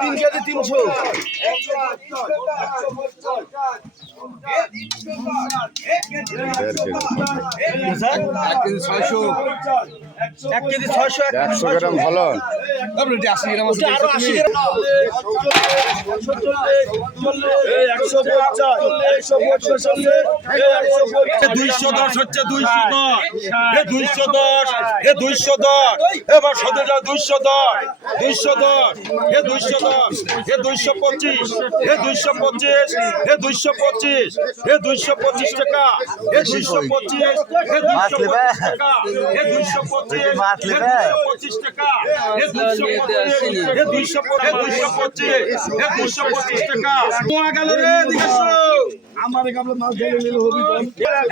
তিন কেজি তিনশো ছয়শো। এক কেজি ছয়শো একশো গ্রাম ভালো আশি গ্রাম আরও আশি গ্রাম একশো পঞ্চাশ একশো পঞ্চাশ দুইশো দশ হচ্ছে দুইশো দশ এ দুইশো দশ এ দুইশো দশ এবার সদে যাও দুইশো দশ দুইশো দশ এ দুইশো দশ এ দুইশো পঁচিশ এ দুইশো পঁচিশ এ দুইশো পঁচিশ এ দুইশো পঁচিশ টাকা এ দুইশো পঁচিশ এ দুইশো পঁচিশ টাকা এ দুইশো পঁচিশ এ দুইশো পঁচিশ। টাকা দুইশো পঁচিশ। টাকা। গেল রে এদিকে এসো। আমার কাপড় মাছ ধরে নিলে হবি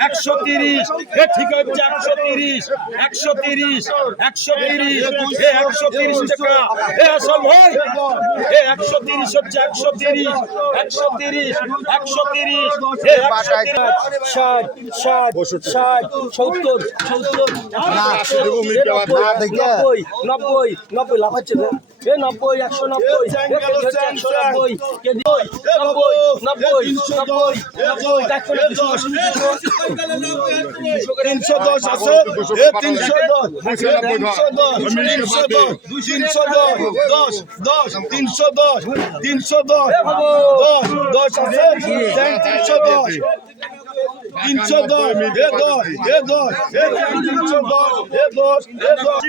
একশো তিরিশ। এ ঠিক হচ্ছে একশো তিরিশ। একশো তিরিশ। একশো তিরিশ। এ একশো তিরিশ টাকা। এ আসল ভাই। এ একশো তিরিশ হচ্ছে একশো তিরিশ। একশো তিরিশ। একশো তিরিশ। এ একশো তিরিশ। ষাট ষাট ষাট সত্তর সত্তর। নব্বই নব্বই নব্বই লাফাচ্ছে রে এ নব্বই একশো নব্বই একশো নব্বই নব্বই নব্বই নব্বই তিনশো দশ আছে এ তিনশো দশ তিনশো দশ তিনশো দশ তিনশো দশ দশ দশ তিনশো দশ তিনশো দশ দশ দশ আছে তিনশো দশ তিনশো দশ এ দশ এ দশ এ তিনশো দশ এ দশ এ দশ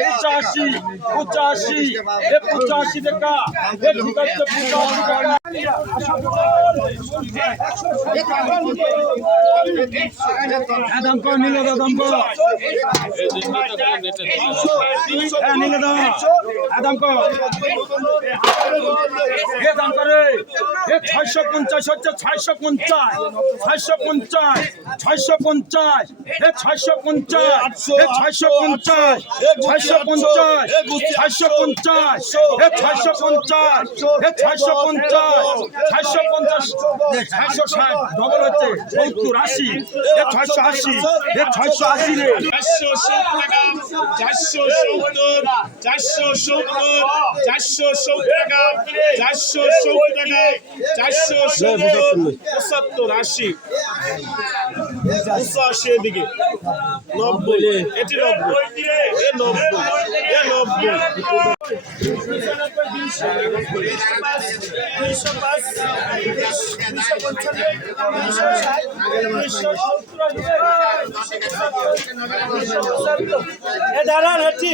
পঁচাশি পঁচাশি এ পঁচাশি টাকা এ ঠিক হচ্ছে পঁচাশি টাকা দাম কর নিলে দাম কর হ্যাঁ নিলে দাম দাম কর ছয়শো পঞ্চাশ হচ্ছে ছয়শো পঞ্চাশ। ছয়শো পঞ্চাশ ছয়শো পঞ্চাশ এ ছয়শো পঞ্চাশ এ ছয়শো পঞ্চাশ ছয়শো পঞ্চাশ ছয়শো পঞ্চাশ এ ছয়শো পঞ্চাশ এ ছয়শো পঞ্চাশ ছয়শো পঞ্চাশ ছয়শো ষাট ডবল হচ্ছে সত্তর আশি এ ছয়শো আশি এ ছয়শো আশি রে। চারশো টাকা চারশো সত্তর চারশো সত্তর চারশো সত্তর টাকা চারশো সত্তর টাকা চারশো সত্তর পঁচাত্তর আশি। পঁচাশি এদিকে। নব্বই। এটি নব্বই এ নব্বই এ নব্বই। এ দাঁড়ান হচ্ছি